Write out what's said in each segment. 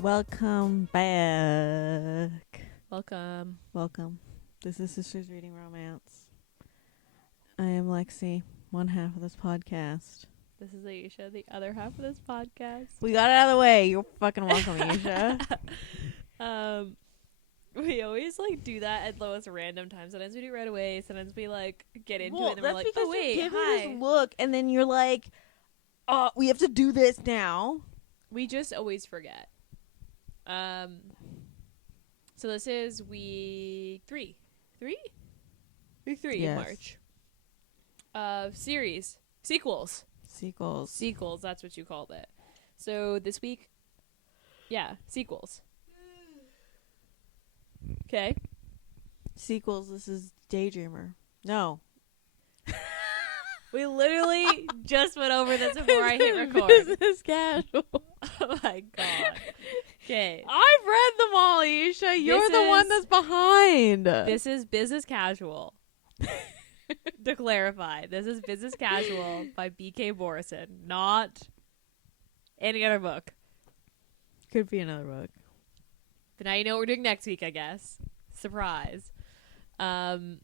Welcome back. Welcome. This is Sisters Reading Romance. I am Lexi, one half of this podcast. This is Ayesha, the other half of this podcast. We got it out of the way. You're fucking welcome, Ayesha. We always do that at lowest random times. Sometimes we do it right away. Sometimes we get into it and that's we're like, because oh wait, you give hi. me this look, and then you're like, "Oh, we have to do this now." We just always forget. So this is week 3. Week 3 in March. Series. Sequels, that's what you called it. So this week, sequels. Okay. Sequels, this is Daydreamer. No. We literally just went over this before I hit record. Business casual. Oh my god. Okay. I've read them all, Ayesha. You're the one that's behind. This is Business Casual. To clarify, this is Business Casual by B.K. Borison, not any other book. Could be another book. But now you know what we're doing next week, I guess. Surprise.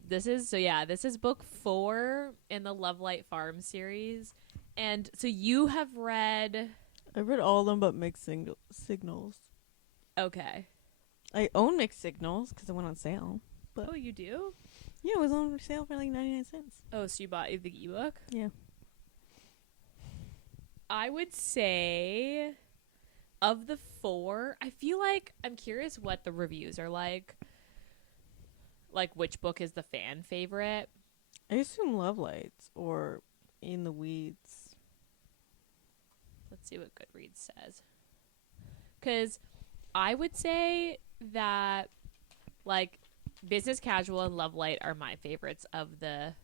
This is book 4 in the Lovelight Farms series. And so you have read... I read all of them but Mixed Signals. Okay. I own Mixed Signals because it went on sale. But Oh, you do? yeah, it was on sale for like 99 cents. Oh, so you bought the ebook? Yeah. I would say of the 4, I feel like I'm curious what the reviews are like. Like, which book is the fan favorite? I assume Lovelights or In the Weeds. Let's see what Goodreads says. Because I would say that, Business Casual and Lovelight are my favorites of the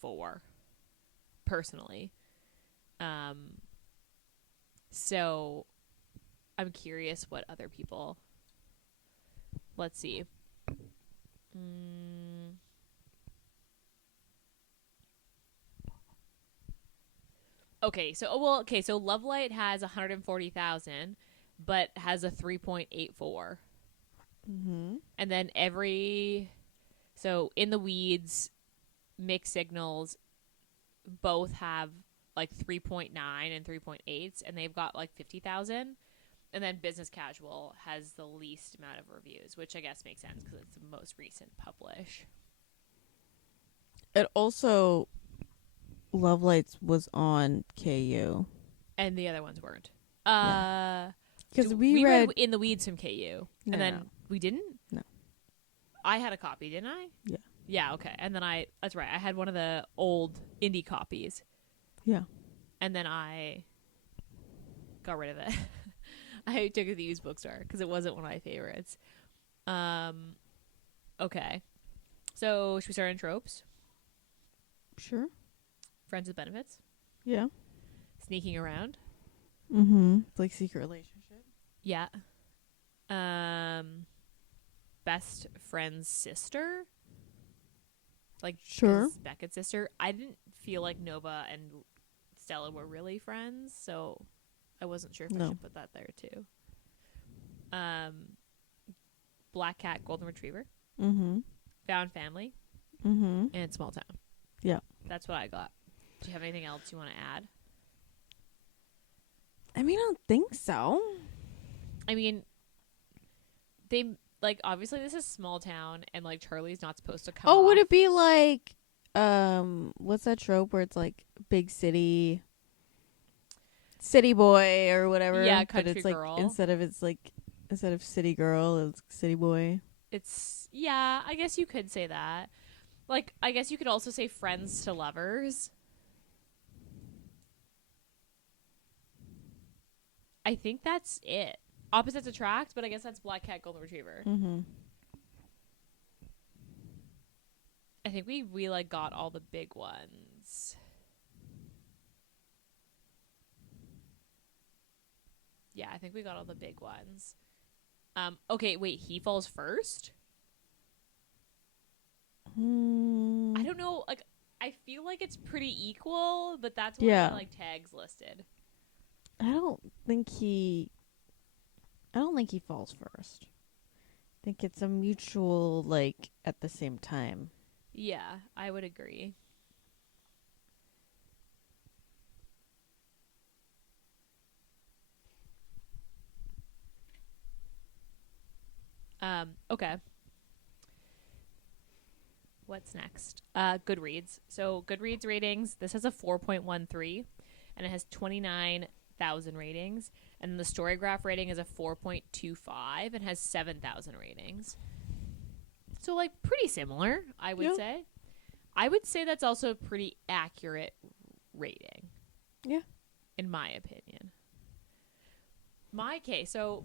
4, personally. So I'm curious what other people... Let's see. Okay, so Lovelight has 140,000, but has a 3.84. Mm-hmm. And then In the Weeds, Mixed Signals, both have 3.9 and 3.8s, and they've got 50,000. And then Business Casual has the least amount of reviews, which I guess makes sense because it's the most recent publish. It also, Lovelights was on KU. And the other ones weren't. Because we read In the Weeds from KU. No, and then no. we didn't? No. I had a copy, didn't I? Yeah. Yeah, okay. And then that's right, I had one of the old indie copies. Yeah. And then I got rid of it. I took it to the used bookstore because it wasn't one of my favorites. Okay. So, should we start on tropes? Sure. Friends with benefits? Yeah. Sneaking around? Mm-hmm. It's secret relationship. Yeah. Best friend's sister? Sure. Beckett's sister. I didn't feel like Nova and Stella were really friends, so I wasn't sure if I should put that there too. Black cat, golden retriever. Mm-hmm. Found family. Mm-hmm. And small town. Yeah. That's what I got. Do you have anything else you want to add? I mean, I don't think so. I mean, they obviously this is small town, and Charlie's not supposed to come. Oh, would off. it be what's that trope where it's big city boy or whatever? Yeah, but country it's girl. instead of city girl, it's city boy. I guess you could say that. I guess you could also say friends to lovers. I think that's it. Opposites attract, but I guess that's black cat, golden retriever. Mm-hmm. I think we got all the big ones. Yeah, I think we got all the big ones. Okay, wait, he falls first? I don't know, I feel like it's pretty equal, but that's why I tags listed. I don't think he falls first. I think it's a mutual, like, at the same time. Yeah, I would agree. Okay. What's next? Goodreads. So Goodreads ratings. This has a 4.13, and it has 29,000 ratings. And the Storygraph rating is a 4.25 and has 7,000 ratings. So like pretty similar, I would say. I would say that's also a pretty accurate rating. Yeah. In my opinion. My case, so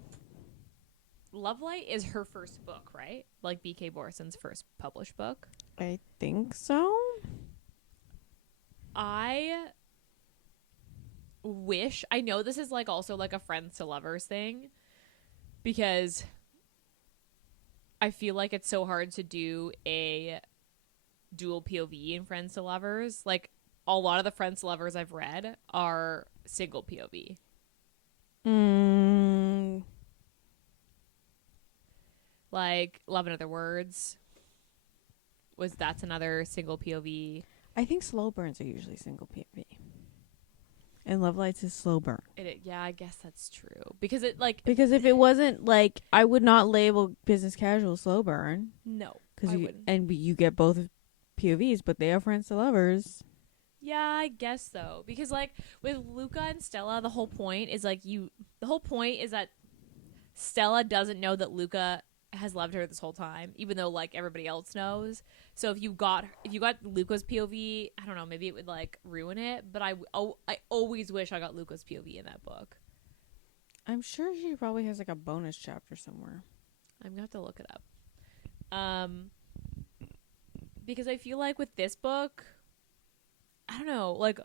Lovelight is her first book, right? Like BK Borison's first published book. I think so. I know this is like also like a friends to lovers thing, because I feel like it's so hard to do a dual POV in friends to lovers. Like a lot of the friends to lovers I've read are single POV. Like Love in Other Words that's another single POV. I think slow burns are usually single POV. And Lovelights is slow burn. Yeah, I guess that's true. Because if it wasn't, like, I would not label business casual slow burn. No, I wouldn't. And you get both POVs, but they are friends to lovers. Yeah, I guess so. Because like with Luca and Stella, the whole point is that Stella doesn't know that Luca has loved her this whole time, even though like everybody else knows. So if you got Luca's POV, I don't know, maybe it would like ruin it. But I always wish I got Luca's POV in that book. I'm sure she probably has like a bonus chapter somewhere. I'm gonna have to look it up. Because I feel like with this book, I don't know, like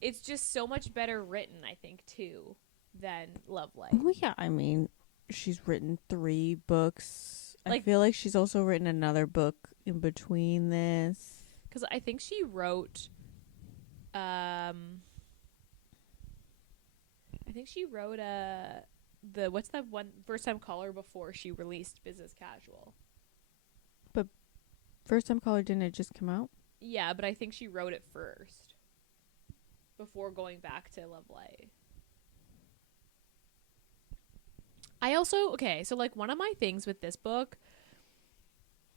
it's just so much better written, I think, too, than Lovelight. Well, yeah, I mean, she's written 3 books. Like, I feel like she's also written another book in between this. Because I think she wrote, what's that one First Time Caller before she released Business Casual. But First Time Caller, didn't it just come out? Yeah, but I think she wrote it first before going back to Lovelight. I also, so like one of my things with this book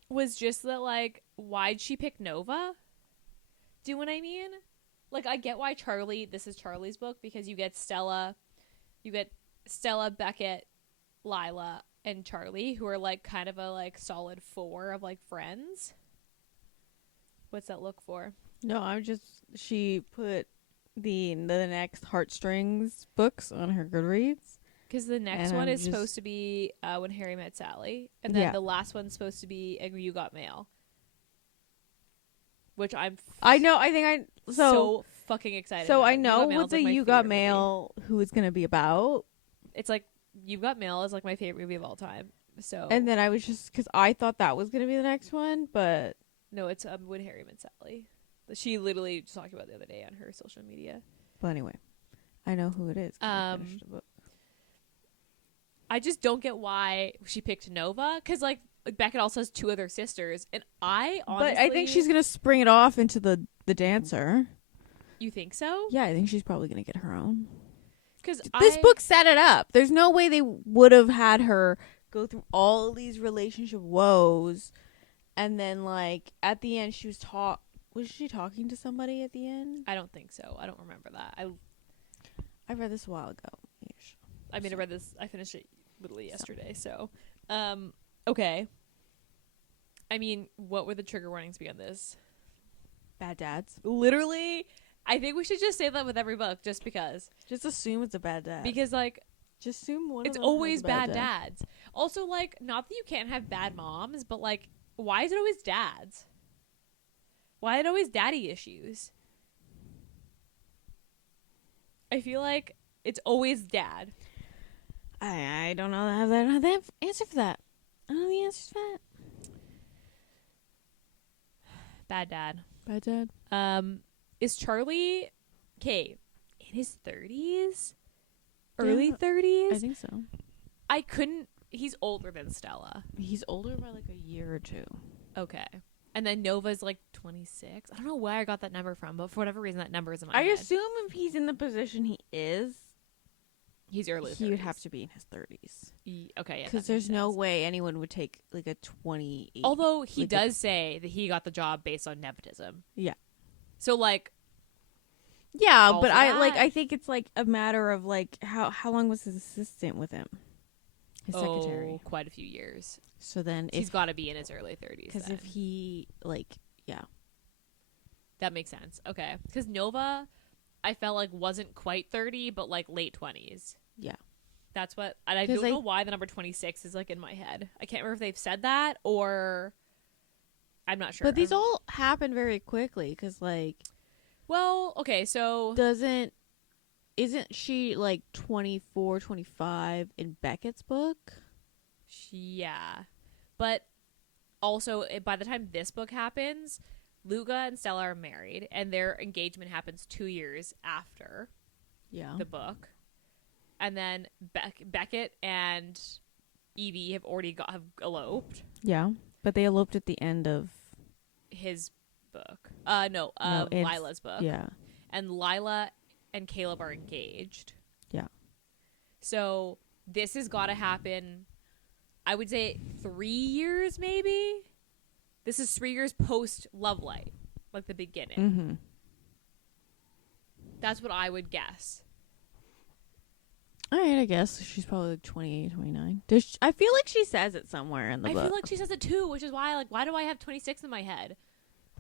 was just that, like, why'd she pick Nova? Do you know what I mean? Like, I get why this is Charlie's book, because you get Stella, Beckett, Lila, and Charlie, who are like kind of a like solid 4 of like friends. What's that look for? No, she put the next Heartstrings books on her Goodreads. Because the next one is supposed to be When Harry Met Sally. And then the last one's supposed to be You Got Mail. Which I know, I think so fucking excited So about. I know what the You Got Mail movie. Who it's going to be about. It's like, You Got Mail is like my favorite movie of all time. So. And then I was because I thought that was going to be the next one, but. No, it's When Harry Met Sally. She literally just talked about it the other day on her social media. But anyway, I know who it is. I finished the book. I just don't get why she picked Nova, because like Beckett also has 2 other sisters, and I honestly. But I think she's gonna spring it off into the dancer. You think so? Yeah, I think she's probably gonna get her own. Because this book set it up. There's no way they would have had her go through all of these relationship woes, and then like at the end she was she talking to somebody at the end? I don't think so. I don't remember that. I read this a while ago. I mean, I finished it literally yesterday, so. Okay. I mean, what would the trigger warnings be on this? Bad dads. Literally, I think we should just say that with every book, just because. Just assume it's a bad dad. Because, like, just assume one it's always bad dads. Also, like, not that you can't have bad moms, but, like, why is it always dads? Why are it always daddy issues? I feel like it's always dad. I don't know. I don't have the answer for that. I don't know the answer for that. Bad dad. Bad dad. Is Charlie in his 30s? early 30s. I think so. I couldn't. He's older than Stella. He's older by like a year or two. Okay. And then Nova's like 26. I don't know where I got that number from, but for whatever reason, that number is in my I head. assume if he's in the position he is, He's early 30s. he would have to be in his 30s. Okay, yeah. Because there's no way anyone would take like a 28. Although he does say that he got the job based on nepotism. Yeah. So like. Yeah, all but for that. I think it's like a matter of like how long was his assistant with him? His secretary. Quite a few years. So then He's got to be in his early 30s. Because if he that makes sense. Okay. Because Nova, I felt like wasn't quite 30, but like late 20s. Yeah. That's what, and I don't know why the number 26 is like in my head. I can't remember if they've said that or I'm not sure. But these all happen very quickly because like. Well, okay, so. Isn't she like 24, 25 in Beckett's book? Yeah. But also, by the time this book happens, Luca and Stella are married, and their engagement happens 2 years after the book. And then Beckett and Evie have already have eloped. Yeah, but they eloped at the end of his book. Lila's book. Yeah. And Lila and Caleb are engaged. Yeah. So this has got to happen, I would say 3 years maybe. This is 3 years post Lovelight, like the beginning. Mm-hmm. That's what I would guess. All right, I guess she's probably like 28, 29. I feel like she says it somewhere in the book. I feel like she says it too, which is why, why do I have 26 in my head?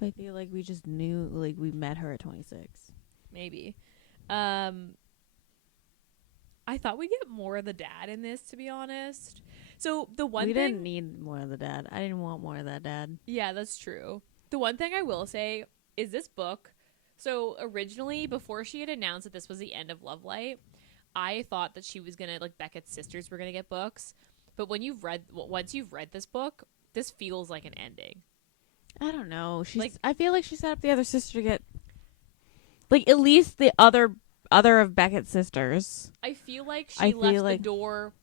I feel like we just knew, like, we met her at 26. Maybe. I thought we'd get more of the dad in this, to be honest. So the one we thing... didn't need more of the dad. I didn't want more of that dad. Yeah, that's true. The one thing I will say is this book... So originally, before she had announced that this was the end of Lovelight, I thought that she was going to, like, Beckett's sisters were going to get books. But once you've read this book, this feels like an ending. I don't know. I feel like she set up the other sister to get, like, at least the other of Beckett's sisters. I feel like she left the door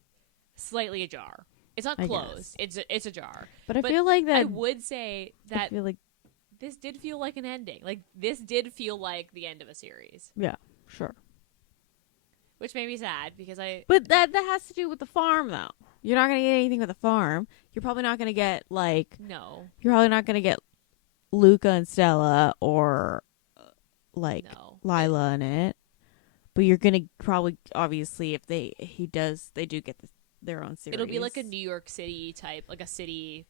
slightly ajar. It's not closed. It's ajar. But I feel like that. I would say that I feel like this did feel like an ending. Like, this did feel like the end of a series. Yeah, sure. Which made me sad because But that has to do with the farm, though. You're not going to get anything with the farm. You're probably not going to get, like... No. You're probably not going to get Luca and Stella or, Lila in it. But you're going to probably, obviously, if they do get their own series. It'll be like a New York City type, like a city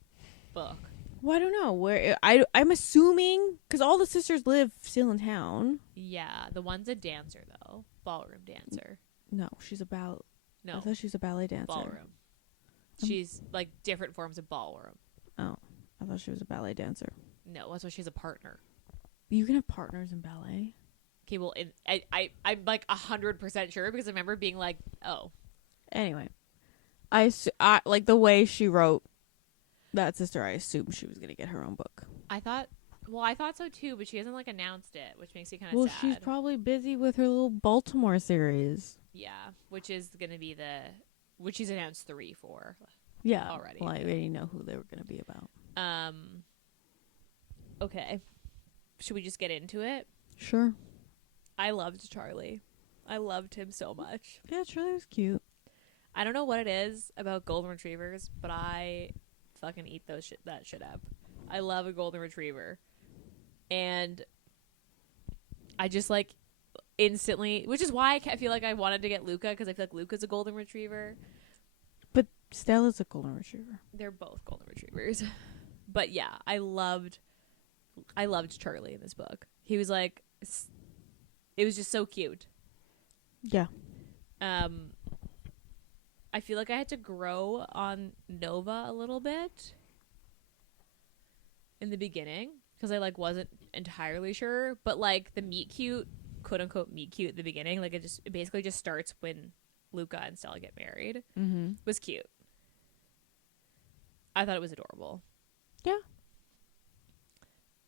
book. Well, I don't know. Where I'm assuming, because all the sisters live still in town. Yeah, the one's a dancer, though. Ballroom dancer. No, she's a ballet. No. I thought she was a ballet dancer. Ballroom. She's, like, different forms of ballroom. Oh, I thought she was a ballet dancer. No, that's why she's a partner. You can have partners in ballet. Okay, well, I'm, like, 100% sure, because I remember being like, oh. Anyway. I like, the way she wrote that sister, I assumed she was going to get her own book. I thought so too, but she hasn't, like, announced it, which makes me kind of sad. Well, she's probably busy with her little Baltimore series. Yeah, which is going to be which she's announced 3 for. Yeah, already. Well, I already know who they were going to be about. Okay. Should we just get into it? Sure. I loved Charlie. I loved him so much. Yeah, Charlie was cute. I don't know what it is about golden retrievers, but I fucking eat that shit up. I love a golden retriever. And I just, like, instantly, which is why I feel like I wanted to get Luca, because I feel like Luca's a golden retriever. But Stella's a golden retriever. They're both golden retrievers. But yeah, I loved Charlie in this book. He was like, it was just so cute. Yeah. I feel like I had to grow on Nova a little bit in the beginning, because I, like, wasn't entirely sure, but, like, the meet cute, quote unquote meet cute at the beginning, like, it basically just starts when Luca and Stella get married. Mm-hmm. Was cute. I thought it was adorable. Yeah.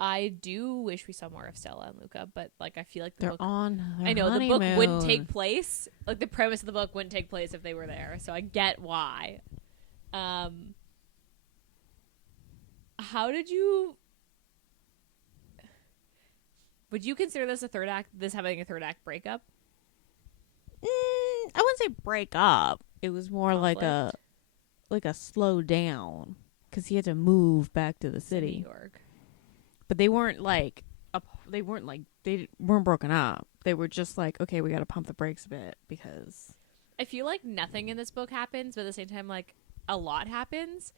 I do wish we saw more of Stella and Luca, but like I feel like the They're book. on their I know honeymoon. the book wouldn't take place. Like the premise of the book wouldn't take place if they were there. So I get why. How did you? Would you consider this a third act? This having a third act breakup? I wouldn't say break up. It was more Conflict? like a slow down because he had to move back to the city. New York. But they weren't like they weren't broken up. They were just like, okay, we got to pump the brakes a bit because I feel like nothing in this book happens, but at the same time, like a lot happens.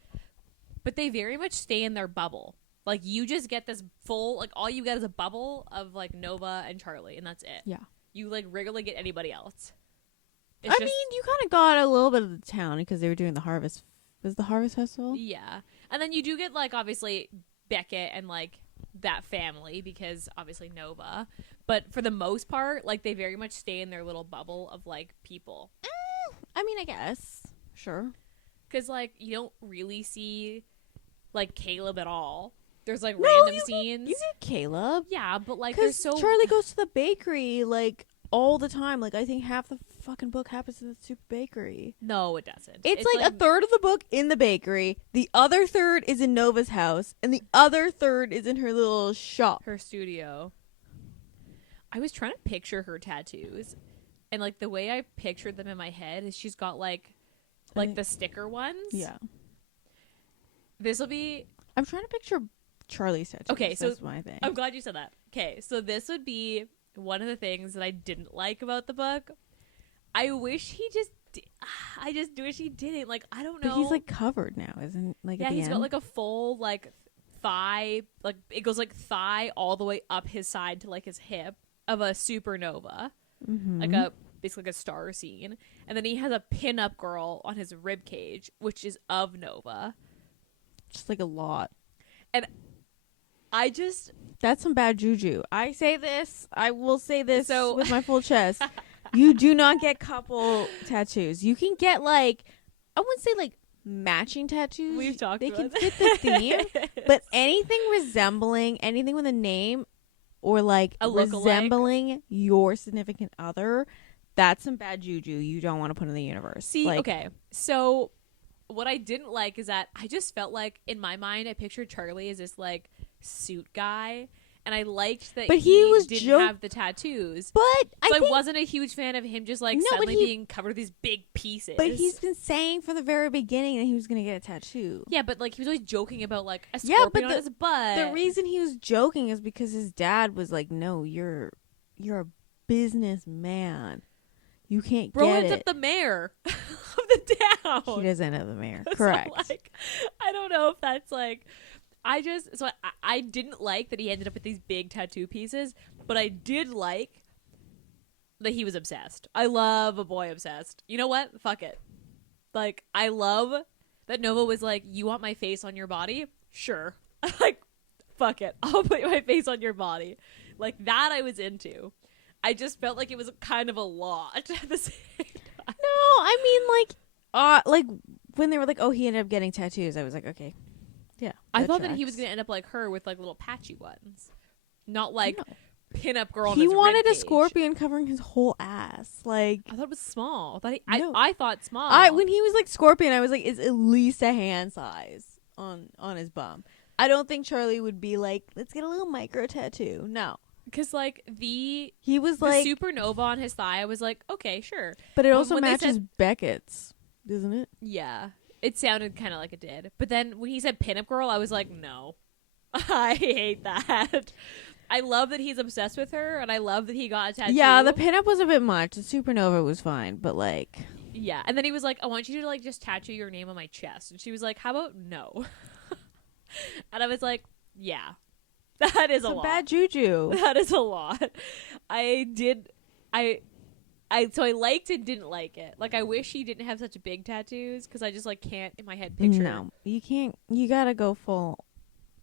But they very much stay in their bubble. Like you just get this full, like all you get is a bubble of like Nova and Charlie, and that's it. yeah. You like rarely get anybody else. I mean, you kind of got a little bit of the town because they were doing the harvest. Was the harvest festival? Yeah, and then you do get like obviously Beckett and like that family because obviously Nova. But for the most part, like they very much stay in their little bubble of like people. I mean, I guess sure. Because like you don't really see like Caleb at all. There's like random scenes. You get Caleb. Yeah, but like Because there's so Charlie goes to the bakery like all the time. Like I think half the fucking book happens in the super bakery. No, it doesn't. It's like a third of the book in the bakery. The other third is in Nova's house, and the other third is in her little shop. her studio. I was trying to picture her tattoos, and like the way I pictured them in my head is she's got like the sticker ones. Yeah. This will be. I'm trying to picture Charlie's tattoos. Okay, so that's my thing. I'm glad you said that. Okay, so this would be one of the things that I didn't like about the book. I wish he just. I just wish he didn't. Like I don't know. But he's like covered now, isn't like? Yeah, at the he's end? got like a full like thigh, like it goes like thigh all the way up his side to like his hip of a supernova, like a basically like a star scene, and then he has a pin-up girl on his rib cage, which is of Nova. just like a lot. And I just That's some bad juju. I say this. I will say this So- with my full chest. You do not get couple tattoos. You can get like, I wouldn't say like matching tattoos. We've talked They about can fit the theme, but anything resembling anything with a name or like A lookalike. resembling your significant other, that's some bad juju you don't want to put in the universe. See, like, okay. So what I didn't like is that I just felt like in my mind I pictured Charlie as this like suit guy, and I liked that But he was didn't have the tattoos. But So I think, wasn't a huge fan of him just like No, but suddenly he- being covered with these big pieces. but he's been saying from the very beginning that he was going to get a tattoo. yeah, but like he was always joking about like a Yeah, scorpion but on his butt. The reason he was joking is because his dad was like, "No, you're a businessman. You can't Bro get ends it." up the mayor of the town. He doesn't have the mayor. So, Correct. like, I don't know if that's like. I didn't like that he ended up with these big tattoo pieces, but I did like that he was obsessed. I love a boy obsessed. You know what? Fuck it. Like, I love that Nova was like, "You want my face on your body? Sure." Like, fuck it. I'll put my face on your body. Like, that I was into. I just felt like it was kind of a lot at the same time. No, I mean like when they were like, "Oh, he ended up getting tattoos." I was like, "Okay, yeah." I thought that he tracks. was going to end up like her with like little patchy ones. Not like No. pin-up girl on He his wanted a ribcage. scorpion covering his whole ass. Like I thought it was small. I thought No. I thought small. when he was like scorpion, I was like, it's at least a hand size on his bum. I don't think Charlie would be like, "Let's get a little micro tattoo." No. Because like the He was like, supernova on his thigh, I was like, okay, sure. but it But also when they matches said- Beckett's, doesn't it? Yeah. It sounded kind of like it did. But then when he said pin-up girl, I was like, no. I hate that. I love that he's obsessed with her, and I love that he got a tattoo. Yeah, the pinup was a bit much. The supernova was fine, but like, Yeah, and then he was like, I want you to like just tattoo your name on my chest. And she was like, how about no? And I was like, yeah. That is a some lot. bad juju. That is a lot. So I liked and didn't like it. Like I wish he didn't have such big tattoos because I just like can't in my head picture. No, you can't. You gotta go full.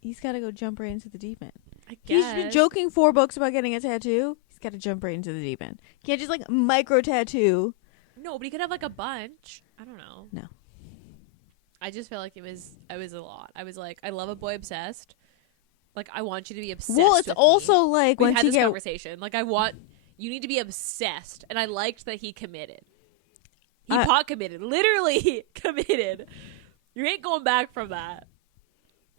He's gotta go jump right into the deep end. I He's guess. been joking 4 books about getting a tattoo. He's gotta jump right into the deep end. Can't just like micro tattoo. No, but he could have like a bunch. I don't know. No. I just felt like it was a lot. I was like, I love a boy obsessed. Like, I want you to be obsessed. Well, it's with also me. like we once had you this get conversation. Like, you need to be obsessed, and I liked that he committed. He I- pot committed, literally committed. You ain't going back from that.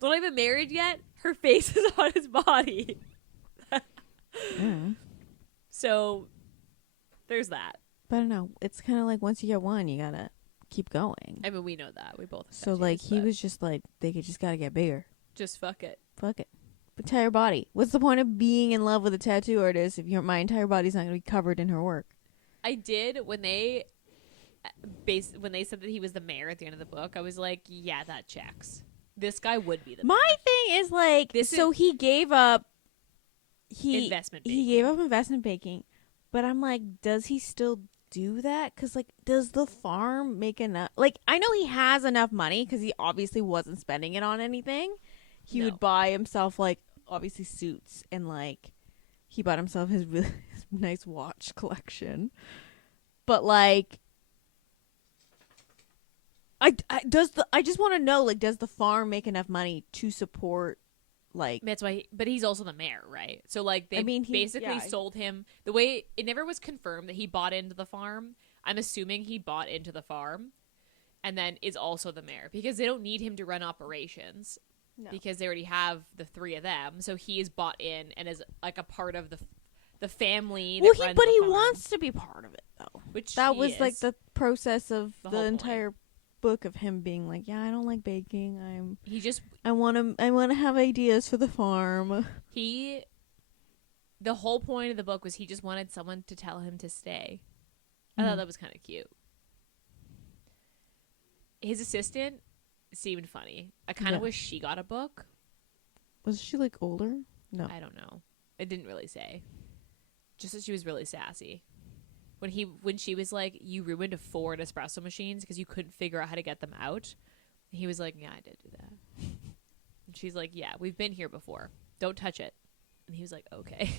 They're not even married yet. Her face is on his body. Mm. So there's that. But I don't know. It's kind of like once you get one, you gotta keep going. I mean, we know that. We both have So tattoos, like he but was just like just gotta get bigger. just fuck it. Fuck it. Entire body. What's the point of being in love with a tattoo artist if my entire body's not gonna be covered in her work? I did when they said that he was the mayor at the end of the book. I was like, yeah, that checks. This guy would be the My mayor. thing is like, he gave up. Investment banking. He gave up investment banking, but I'm like, does he still do that? Because like, does the farm make enough? Like, I know he has enough money because he obviously wasn't spending it on anything. He would buy himself like obviously suits and like he bought himself his really his nice watch collection. But like, I just want to know, like, does the farm make enough money to support? Like, That's why, but he's also the mayor, right? So like they basically sold him the way it never was confirmed that he bought into the farm. I'm assuming he bought into the farm, and then is also the mayor because they don't need him to run operations because they already have the three of them. So he is bought in and is like a part of the family. Well, he wants to be part of it though. Which that was like the process of the whole entire book of him being like, yeah, I don't like baking. I want to have ideas for the farm. The whole point of the book was he just wanted someone to tell him to stay. I thought that was kind of cute. His assistant seemed funny. I kind of wish she got a book. Was she like older? No, I don't know. It didn't really say. Just that she was really sassy. When she was like, you ruined 4 espresso machines because you couldn't figure out how to get them out. And he was like, yeah, I did do that. And she's like, yeah, we've been here before. Don't touch it. And he was like, okay.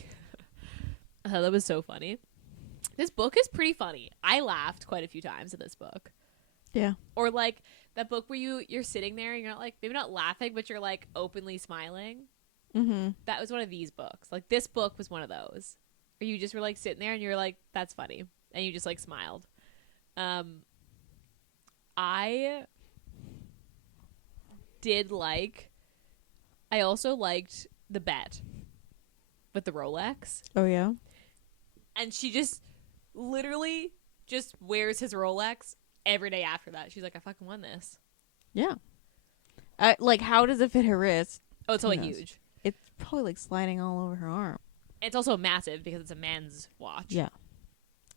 I thought that was so funny. This book is pretty funny. I laughed quite a few times in this book. Yeah. Or like that book where you're sitting there and you're not like, maybe not laughing, but you're like openly smiling. Mm-hmm. That was one of these books. Like this book was one of those. Or you just were like sitting there and you're like, that's funny. And you just like smiled. I also liked the bet with the Rolex. Oh yeah. And she just literally just wears his Rolex every day after that. She's like, I fucking won this. Yeah. Like, how does it fit her wrist? Oh, it's totally huge. It's probably like sliding all over her arm. It's also massive because it's a man's watch. Yeah.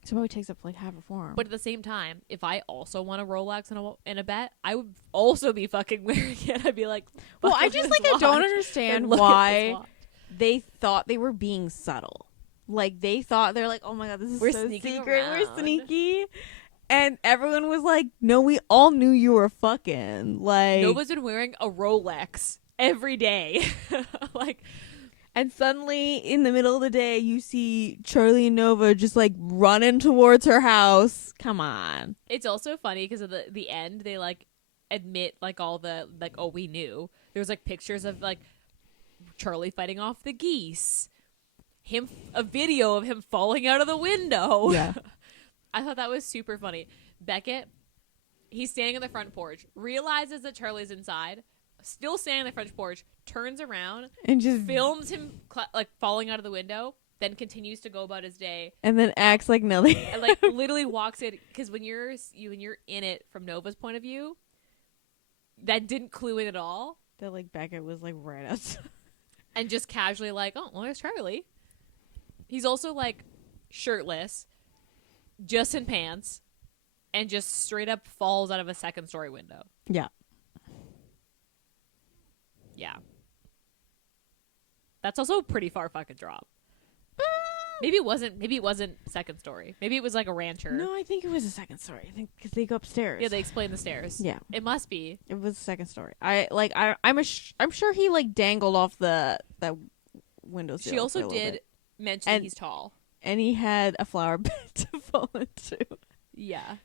So it probably takes up like half a forearm. But at the same time, if I also want a Rolex in a bet, I would also be fucking wearing it. I'd be like, well, I just like, I don't understand why they thought they were being subtle. Like, they thought, they're like, oh my god, this is so secret. We're sneaky. And everyone was like, no, we all knew you were fucking. Like, Nova's been wearing a Rolex every day. Like, and suddenly in the middle of the day, you see Charlie and Nova just like running towards her house. Come on. It's also funny because of the end, they like admit like all the like, oh, we knew. There's like pictures of like Charlie fighting off the geese. A video of him falling out of the window. Yeah. I thought that was super funny. Beckett, he's standing on the front porch, realizes that Charlie's inside, still standing on the front porch, turns around and just films him like falling out of the window, then continues to go about his day, and then acts like nothing. And like literally walks in, because when you're in it from Nova's point of view, that didn't clue in at all. That like Beckett was like right outside. And just casually like, oh, well, there's Charlie. He's also like shirtless, just in pants, and just straight up falls out of a second story window. Yeah. Yeah. That's also a pretty far fucking drop. Maybe it wasn't second story. Maybe it was like a rancher. No, I think it was a second story. I think because they go upstairs. Yeah, they explain the stairs. Yeah, it must be. It was a second story. I'm sure he like dangled off the windowsill. She also did mention that he's tall, and he had a flower bed to fall into. Yeah,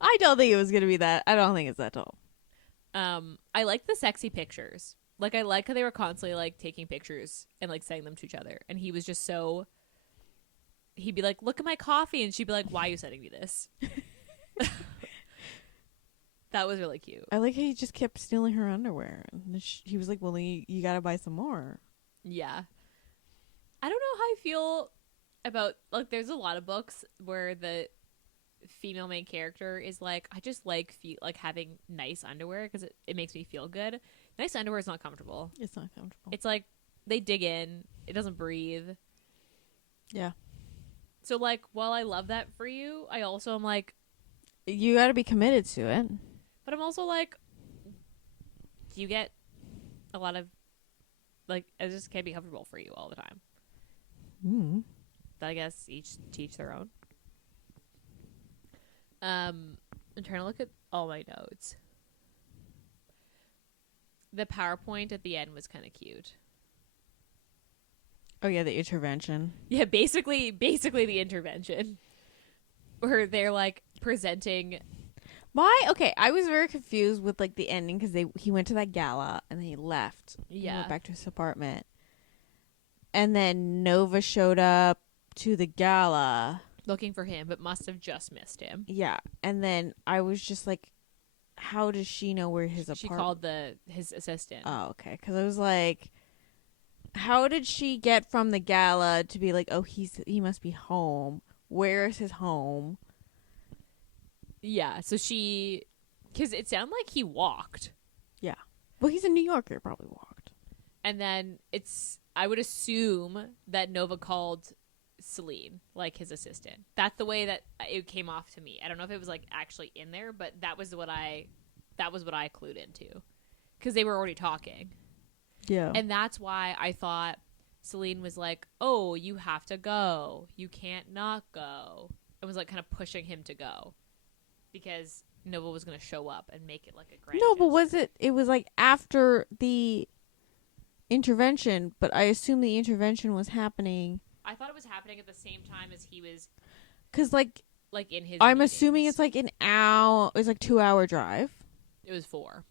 I don't think it was gonna be that. I don't think it's that tall. I like the sexy pictures. Like, I like how they were constantly, like, taking pictures and, like, sending them to each other. And he was just so... He'd be like, look at my coffee. And she'd be like, why are you sending me this? That was really cute. I like how he just kept stealing her underwear. And he was like, well, you gotta buy some more. Yeah. I don't know how I feel about... Like, there's a lot of books where the female main character is like, I just like having nice underwear because it makes me feel good. Nice underwear is not comfortable. It's not comfortable. It's like they dig in. It doesn't breathe. Yeah. So, like, while I love that for you, I also am like... You gotta be committed to it. But I'm also like, do you get a lot of... Like, it just can't be comfortable for you all the time. Mm. But I guess teach their own. I'm trying to look at all my notes. The PowerPoint at the end was kind of cute. Oh yeah, the intervention. Yeah, basically the intervention. Where they're like presenting. Why? Okay, I was very confused with like the ending because he went to that gala and then he left. Yeah. He went back to his apartment. And then Nova showed up to the gala. Looking for him, but must have just missed him. Yeah. And then I was just like, how does she know where his apartment? She called his assistant. Oh, okay. Because I was like, how did she get from the gala to be like, oh, he must be home. Where is his home? Yeah, so because it sounded like he walked. Yeah. Well, he's a New Yorker, probably walked. And then I would assume that Nova called Celine, like his assistant. That's the way that it came off to me. I don't know if it was like actually in there, but that was what I clued into. Because they were already talking. Yeah. And that's why I thought Celine was like, oh, you have to go. You can't not go. It was like kind of pushing him to go. Because Nova was going to show up and make it like a grand No, but gesture. it was like after the intervention, but I assume the intervention was happening. I thought it was happening at the same time as he was... Because like in his I'm meetings. assuming it's like an hour, it's like 2-hour drive. It was 4.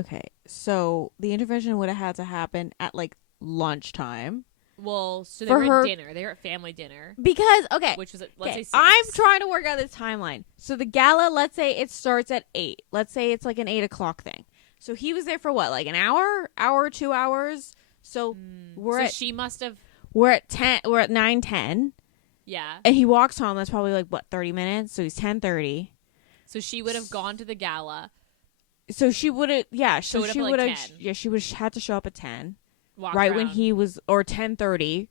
Okay, so the intervention would have had to happen at like lunchtime. Well, so they For were her- at dinner. They were at family dinner. Because, okay. Which was at, let's say, 6. I'm trying to work out this timeline. So the gala, let's say it starts at 8. Let's say it's like an 8 o'clock thing. So he was there for what, like an hour? 2 hours? So she must have... we're at 10, we're at 9:10. Yeah. And he walks home, that's probably like, what, 30 minutes? So he's 10:30. So she would have gone to the gala. So she would have, yeah. So Showed up she at, like, would have, 10. yeah, she would have had to show up at 10. Walk Right around. when he was, or 10:30.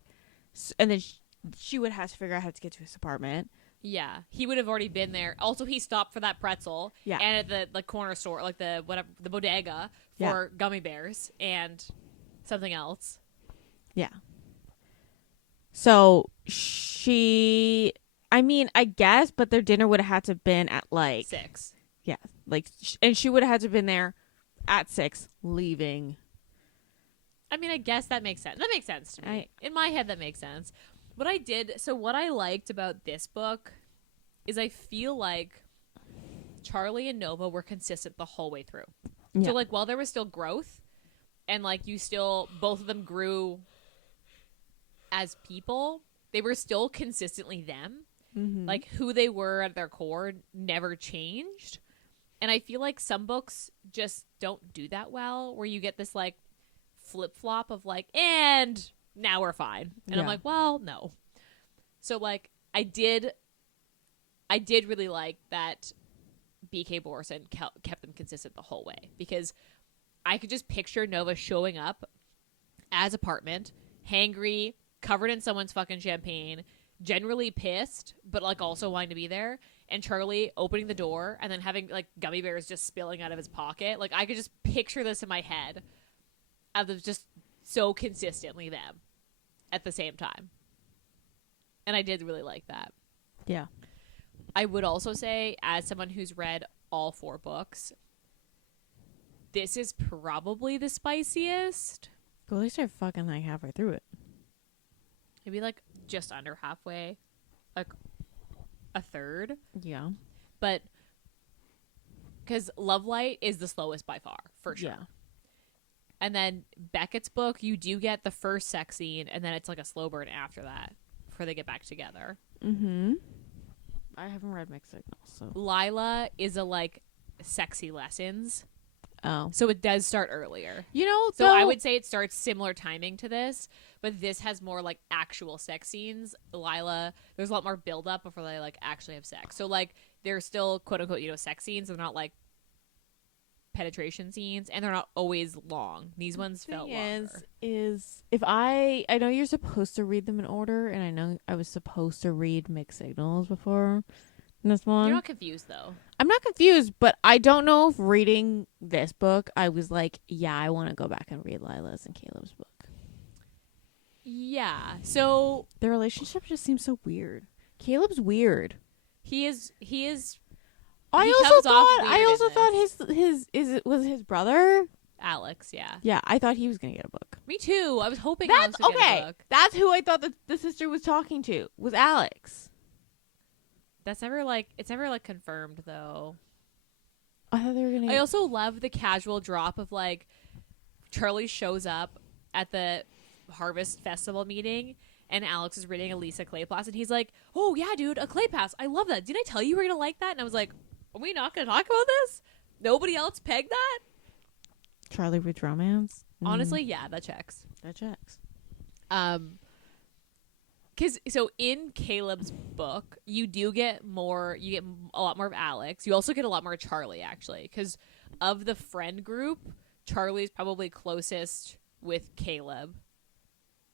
And then she would have to figure out how to get to his apartment. Yeah. He would have already been there. Also, he stopped for that pretzel. Yeah. And at the like corner store, like the bodega for gummy bears and something else. Yeah. So I mean, I guess, but their dinner would have had to been at like 6. Yeah, like, and she would have had to been there at 6, leaving. I mean, I guess that makes sense. That makes sense to me. In my head, that makes sense. What I liked about this book is I feel like Charlie and Nova were consistent the whole way through. Yeah. So, like, while there was still growth and, like, both of them grew as people, they were still consistently them. Mm-hmm. Like, who they were at their core never changed. And I feel like some books just don't do that well, where you get this, like, flip-flop of, like, and now we're fine. And I'm like, well, no. So, like, I did really like that BK Borison kept them consistent the whole way. Because I could just picture Nova showing up as apartment, hangry, covered in someone's fucking champagne, generally pissed, but, like, also wanting to be there. And Charlie opening the door and then having, like, gummy bears just spilling out of his pocket. Like, I could just picture this in my head of just so consistently them at the same time. And I did really like that. Yeah. I would also say, as someone who's read all 4 books, this is probably the spiciest. Well, they start fucking like halfway through it. Maybe, like, just under halfway. Like, a third. Yeah. But because Lovelight is the slowest by far, for sure. Yeah. And then Beckett's book, you do get the first sex scene, and then it's like a slow burn after that before they get back together. Mm-hmm. I haven't read Mixed Signals, so. Lila is a like sexy lessons. Oh. So it does start earlier. You know, so I would say it starts similar timing to this, but this has more like actual sex scenes. Lila, there's a lot more build up before they like actually have sex. So like they're still quote unquote, you know, sex scenes. They're not like penetration scenes, and they're not always long. These ones felt longer. Is if I know you're supposed to read them in order, and I know I was supposed to read Mixed Signals before this one. You're not confused though. I'm not confused, but I don't know if reading this book, I was like, yeah, I want to go back and read Lila's and Caleb's book. Yeah. So their relationship just seems so weird. Caleb's weird. He is. I also thought his was his brother. Alex, yeah. Yeah, I thought he was going to get a book. Me too. I was hoping Alex would get a book. That's who I thought the sister was talking to, was Alex. It's never confirmed though. I thought they were going to I also love the casual drop of like Charlie shows up at the Harvest Festival meeting and Alex is reading a Lisa Clay Pass and he's like, "Oh yeah, dude, a Clay Pass. I love that. Did I tell you we're going to like that?" And I was like, "Are we not going to talk about this? Nobody else pegged that?" Charlie with romance? Honestly, yeah, that checks. That checks. Because so in Caleb's book, you get a lot more of Alex. You also get a lot more of Charlie, actually, because of the friend group, Charlie's probably closest with Caleb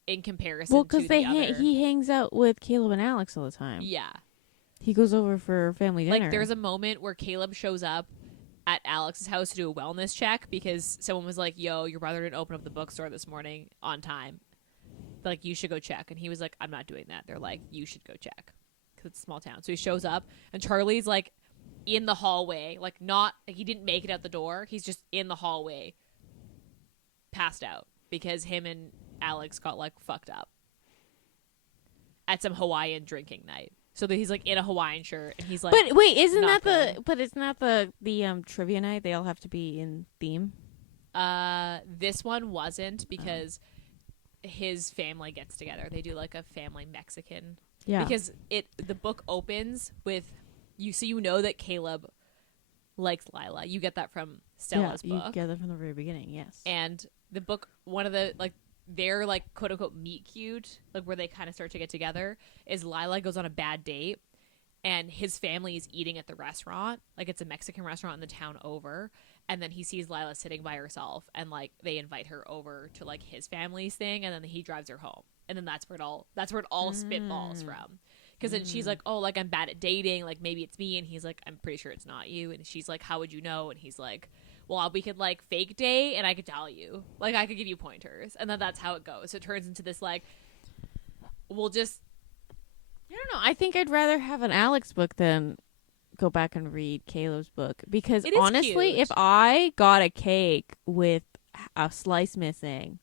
in comparison. Well, because he hangs out with Caleb and Alex all the time. Yeah, he goes over for family dinner. Like there's a moment where Caleb shows up at Alex's house to do a wellness check because someone was like, "Yo, your brother didn't open up the bookstore this morning on time. Like, you should go check." And he was like, "I'm not doing that." They're like, "You should go check," because it's a small town. So he shows up, and Charlie's like in the hallway, like not like he didn't make it out the door. He's just in the hallway, passed out because him and Alex got like fucked up at some Hawaiian drinking night. So that he's like in a Hawaiian shirt, and he's like, "But wait, isn't that the trivia night? They all have to be in theme." This one wasn't because his family gets together. They do like a family Mexican. Yeah. Because the book opens with you know that Caleb likes Lila. You get that from Stella's book. You get that from the very beginning, yes. And the book, one of the like their like quote unquote meet cute, like where they kind of start to get together, is Lila goes on a bad date and his family is eating at the restaurant. Like it's a Mexican restaurant in the town over. And then he sees Lila sitting by herself and like they invite her over to like his family's thing. And then he drives her home. And then that's where it all spitballs from. Because then she's like, "Oh, like I'm bad at dating. Like maybe it's me." And he's like, "I'm pretty sure it's not you." And she's like, "How would you know?" And he's like, "Well, we could like fake date and I could tell you. Like I could give you pointers." And then that's how it goes. So it turns into this like, we'll just, I don't know. I think I'd rather have an Alex book than go back and read Caleb's book. Because honestly, cute. If I got a cake with a slice missing,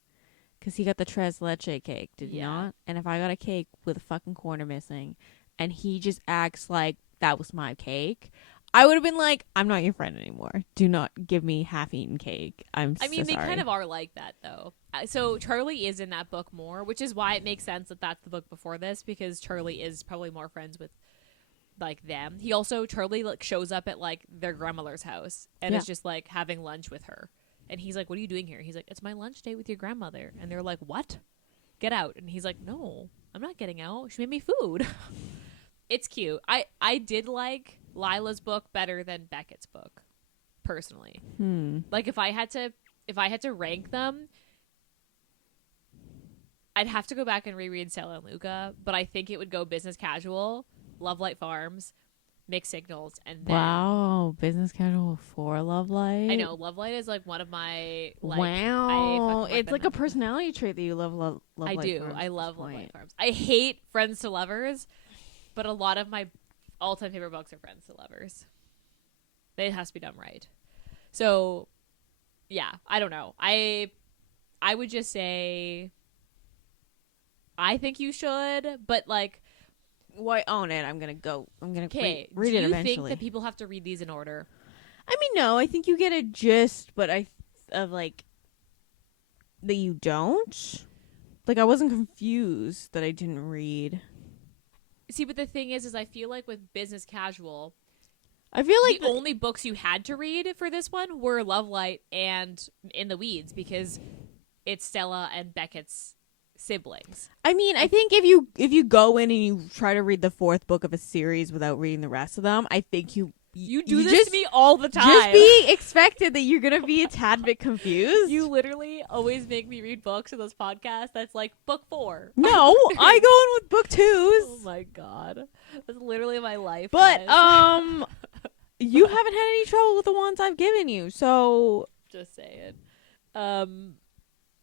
because he got the tres leche cake, did he not? And if I got a cake with a fucking corner missing and he just acts like that was my cake, I would have been like, "I'm not your friend anymore. Do not give me half-eaten cake." I mean, they kind of are like that, though. So Charlie is in that book more, which is why it makes sense that that's the book before this, because Charlie is probably more friends with, like, them. Charlie, like, shows up at, like, their grandmother's house and is just, like, having lunch with her. And he's like, "What are you doing here?" He's like, "It's my lunch date with your grandmother." And they're like, "What? Get out." And he's like, "No, I'm not getting out. She made me food." It's cute. I did like Lila's book better than Beckett's book, personally. Like if I had to rank them, I'd have to go back and reread Stella and Luca, but I think it would go Business Casual, Lovelight Farms, Mixed Signals, and then Business Casual for Lovelight. I know Lovelight is like one of my it's like a personality trait that you love. Lovelight I do. Farms I love Lovelight Farms. I hate Friends to Lovers, but a lot of my all-time favorite books are Friends to Lovers. It has to be done right. So, yeah, I don't know. I would just say I think you should, but like, why own it? I'm gonna read it eventually. Do you think that people have to read these in order? I mean, no. I think you get a gist, but that you don't. Like, I wasn't confused that I didn't read. See, but the thing is I feel like with business casual, I feel like the only books you had to read for this one were Lovelight and In the Weeds, because it's Stella and Beckett's siblings. I mean, I think if you go in and you try to read the fourth book of a series without reading the rest of them, I think you do this to me all the time. Just be expected that you're gonna be a tad bit confused. You literally always make me read books in those podcasts that's like book 4. No, I go in with book 2s. Oh my god, that's literally my life. But guys. you haven't had any trouble with the ones I've given you, so just say it.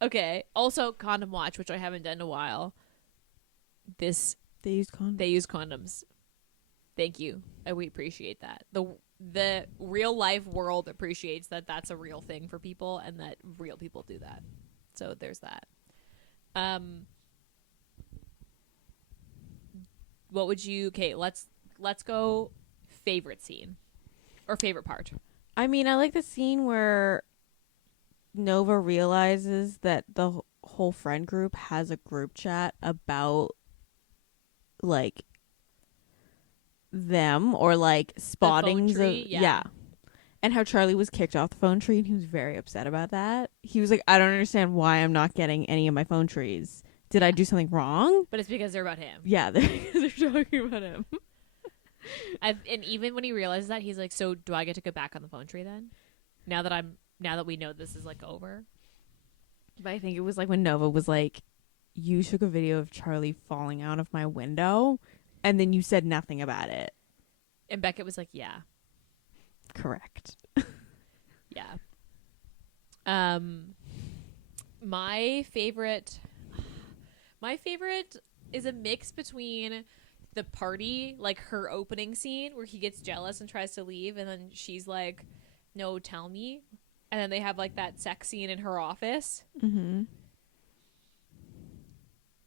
Okay. Also, Condom Watch, which I haven't done in a while. they use condoms. They use condoms. Thank you. We appreciate that. The real life world appreciates that that's a real thing for people and that real people do that. So there's that. What would you? Okay, let's go. Favorite scene or favorite part? I mean, I like the scene where Nova realizes that the whole friend group has a group chat about like them or like spottings of yeah, and how Charlie was kicked off the phone tree and he was very upset about that. He was like, I don't understand why I'm not getting any of my phone trees. Did I do something wrong? But it's because they're about him. Yeah, they're talking about him. And even when he realizes that, he's like, so do I get to go back on the phone tree then? Now that we know this is like over. But I think it was like when Nova was like, you took a video of Charlie falling out of my window and then you said nothing about it. And Beckett was like, yeah. Correct. Yeah. My favorite is a mix between the party, like her opening scene where he gets jealous and tries to leave and then she's like, no, tell me. And then they have like that sex scene in her office. Mm-hmm.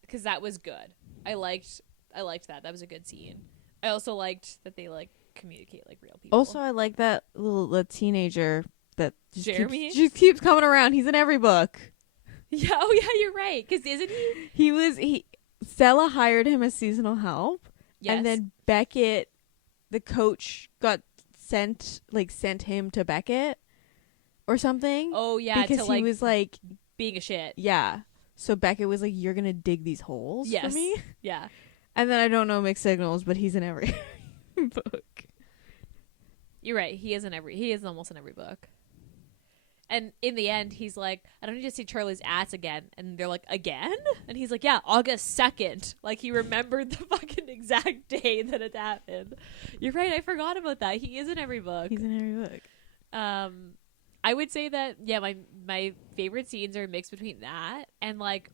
Because that was good. I liked that. That was a good scene. I also liked that they like communicate like real people. Also, I like that little teenager that Jeremy just keeps coming around. He's in every book. Yeah, oh yeah, you're right. Because isn't he? Stella hired him as seasonal help. Yes. And then Beckett, the coach, sent him to Beckett or something. Oh yeah, because he was like being a shit. Yeah. So Beckett was like, "You're gonna dig these holes for me." Yeah. And then I don't know mixed signals, but he's in every book. You're right. He is almost in every book. And in the end, he's like, I don't need to see Charlie's ass again. And they're like, again? And he's like, yeah, August 2nd. Like, he remembered the fucking exact day that it happened. You're right. I forgot about that. He is in every book. He's in every book. I would say that, yeah, my favorite scenes are a mix between that and, like,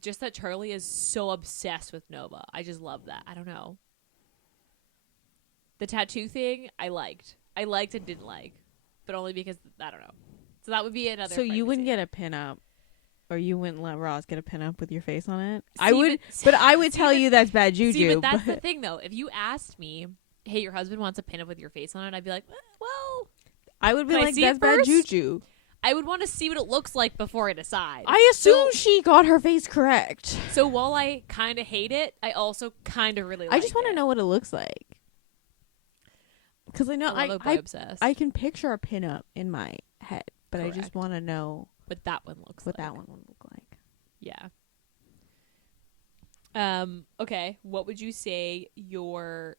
just that Charlie is so obsessed with Nova. I just love that. I don't know. The tattoo thing, I liked. I liked and didn't like. But only because, I don't know. So that would be another. So you wouldn't get a pin-up, or you wouldn't let Ross get a pin-up with your face on it? See, I would, but I would tell you that's bad juju. See, but that's the thing, though. If you asked me, hey, your husband wants a pin-up with your face on it, I'd be like, well. I would be like, that's bad juju. I would want to see what it looks like before I decide. I assume she got her face correct. So while I kind of hate it, I also kind of really like it. I just want to know what it looks like. Because I know I can picture a pinup in my head, but correct. I just want to know what that one looks like. What that one would look like. Yeah. Okay. What would you say your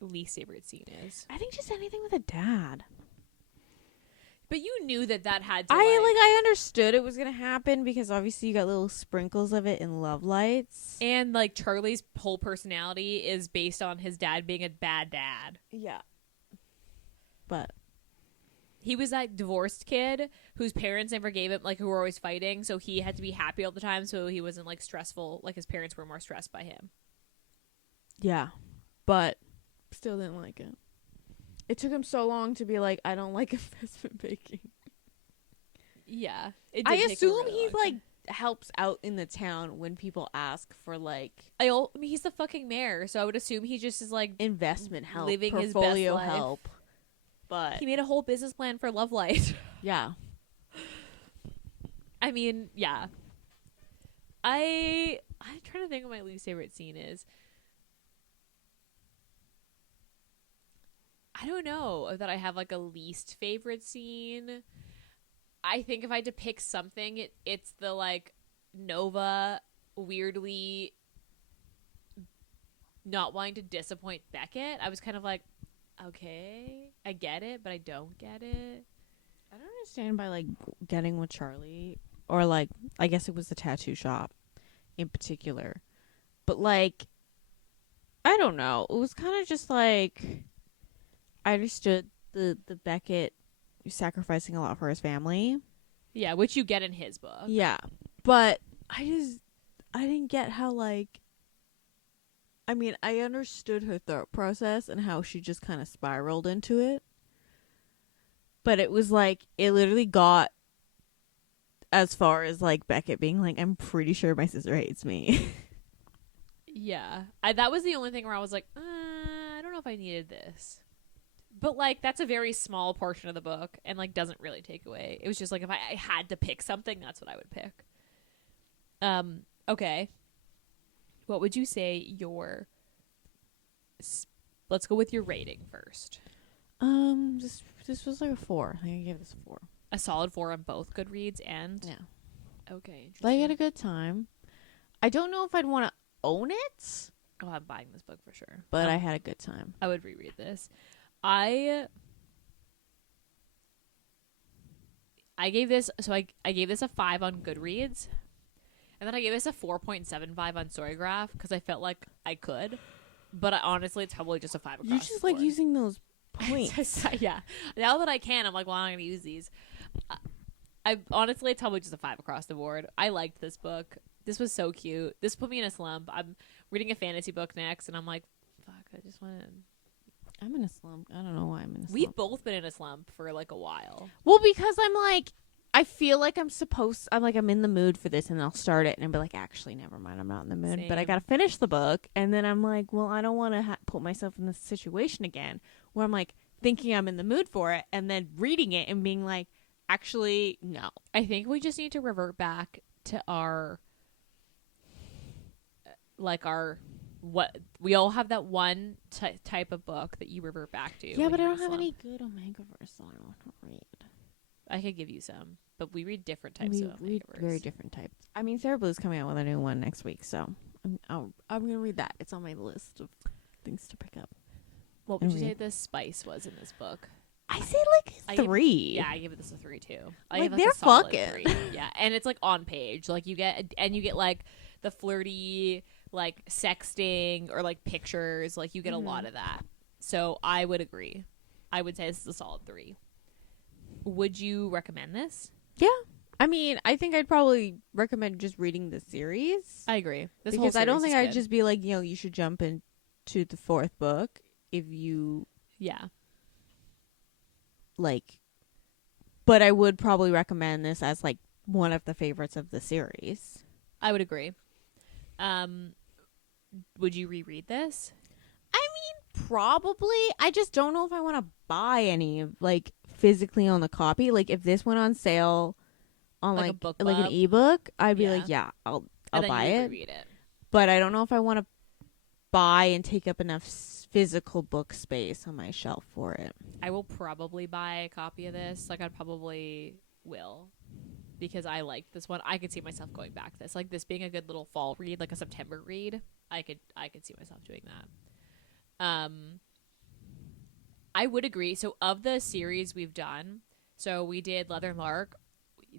least favorite scene is? I think just anything with a dad. But you knew that had to. I understood it was gonna happen because obviously you got little sprinkles of it in Lovelights, and like Charlie's whole personality is based on his dad being a bad dad. Yeah. But he was that divorced kid whose parents never gave him, like, who were always fighting, so he had to be happy all the time so he wasn't, like, stressful. Like, his parents were more stressed by him. Yeah. But still didn't like it. It took him so long to be like, I don't like investment banking. Yeah. I assume he, like, helps out in the town when people ask for, like... I mean, he's the fucking mayor, so I would assume he just is, like... investment help. Living portfolio his best life. Help. But he made a whole business plan for Lovelight. Yeah. I mean, yeah. I'm trying to think what my least favorite scene is. I don't know that I have like a least favorite scene. I think if I had to pick something, it's the like Nova weirdly not wanting to disappoint Beckett. I was kind of like, okay, I get it, but I don't get it. I don't understand by like getting with Charlie, or like I guess it was the tattoo shop in particular, but like I don't know. It was kind of just like I understood the Beckett sacrificing a lot for his family. Yeah, which you get in his book. Yeah, but I didn't get how like. I mean, I understood her thought process and how she just kind of spiraled into it. But it was like, it literally got as far as like Beckett being like, I'm pretty sure my sister hates me. Yeah. That was the only thing where I was like, I don't know if I needed this. But like, that's a very small portion of the book and like doesn't really take away. It was just like, if I had to pick something, that's what I would pick. Okay. What would you say your... Let's go with your rating first. This was like a 4. I think I gave this a 4. A solid 4 on both Goodreads and... Yeah. Okay, But I interesting. had a good time. I don't know if I'd want to own it, Oh, I'm buying this book for sure. but I had a good time. I would reread this. I gave this... So I gave this a 5 on Goodreads. And then I gave this a 4.75 on Storygraph because I felt like I could. But honestly, it's probably just a 5 across You're just the like board. using those points. Yeah. Now that I can, I'm like, well, I'm going to use these. I honestly, it's probably just a 5 across the board. I liked this book. This was so cute. This put me in a slump. I'm reading a fantasy book next, and I'm like, fuck, I just want to... I'm in a slump. I don't know why I'm in a slump. We've both been in a slump for like a while. Well, because I'm like, I feel like I'm in the mood for this, and I'll start it, and I'll be like, actually, never mind, I'm not in the mood. Same. But I gotta finish the book, and then I'm like, well, I don't want to put myself in this situation again, where I'm like thinking I'm in the mood for it, and then reading it and being like, actually, no. I think we just need to revert back to our what we all have, that one type of book that you revert back to. Yeah, but I when don't you're in have a any slump. good Omegaverse that I want to read. I could give you some, but we read different types We of read Omegaverse. very different types. I mean, Sarah Blue's coming out with a new one next week, so I'm gonna read that. It's on my list of things to pick up. What would you say the spice was in this book? I say like I give- 3. I give this a 3 too. I Like, give they're a solid fucking. 3. Yeah, and it's like on page. Like you get like the flirty like sexting or like pictures. Like you get a lot of that. So I would agree. I would say this is a solid 3. Would you recommend this? Yeah. I mean, I think I'd probably recommend just reading the series. I agree. This because I don't think I'd good. just be like, you should jump into the 4th book if you Yeah. like. But I would probably recommend this as like one of the favorites of the series. I would agree. Would you reread this? I mean, probably. I just don't know if I want to buy any like physically on the copy. Like if this went on sale on Like a like book an club? ebook, I'd be Yeah. like, yeah, I'll And then buy you would it. reread it. But I don't know if I want to buy and take up enough physical book space on my shelf for it. I will probably buy a copy of this. Like I probably will, because I liked this one. I could see myself going back to this. Like this being a good little fall read, like a September read. I could see myself doing that. I would agree. So of the series we've done, so we did Leather and Lark.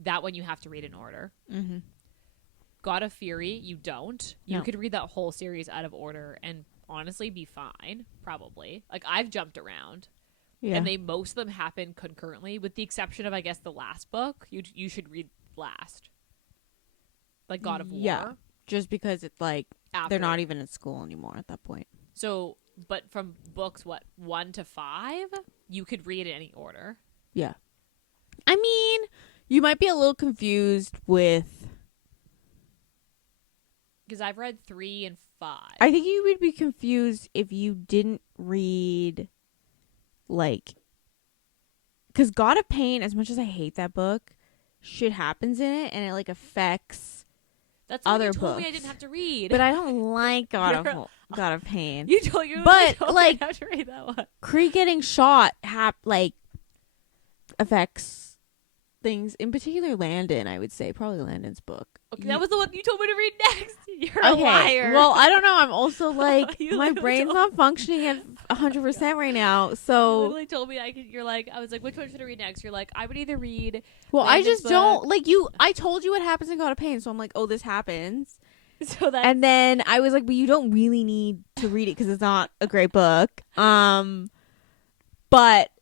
That one you have to read in order. Mm-hmm. God of Fury, you don't. You No. could read that whole series out of order and honestly be fine. Probably. Like I've jumped around. Yeah. And most of them happen concurrently, with the exception of, I guess, the last book. You should read last, like God of War. Yeah. Just because it's like After. they're not even in school anymore at that point. So, but from books 1 to 5, you could read in any order. Yeah. I mean, you might be a little confused with. Because I've read 3 and 5. I think you would be confused if you didn't read, like, because God of Pain, as much as I hate that book, shit happens in it and it like affects That's what other you told books. me I didn't have to read. But I don't like God of Pain. You told me But, I like, didn't have to read that one. Kree getting shot like affects things, in particular Landon, I would say. Probably Landon's book. Okay, that was the one you told me to read next. You're a liar. Well, I don't know. I'm also like, You my literally brain's told not functioning at 100% right now. You So, literally told me you're like, I was like, which one should I read next? You're like, I would either read well, I Landon's just book. don't, like, I told you what happens in God of Pain. So I'm like, oh, this happens. So that And then I was like, but you don't really need to read it because it's not a great book. But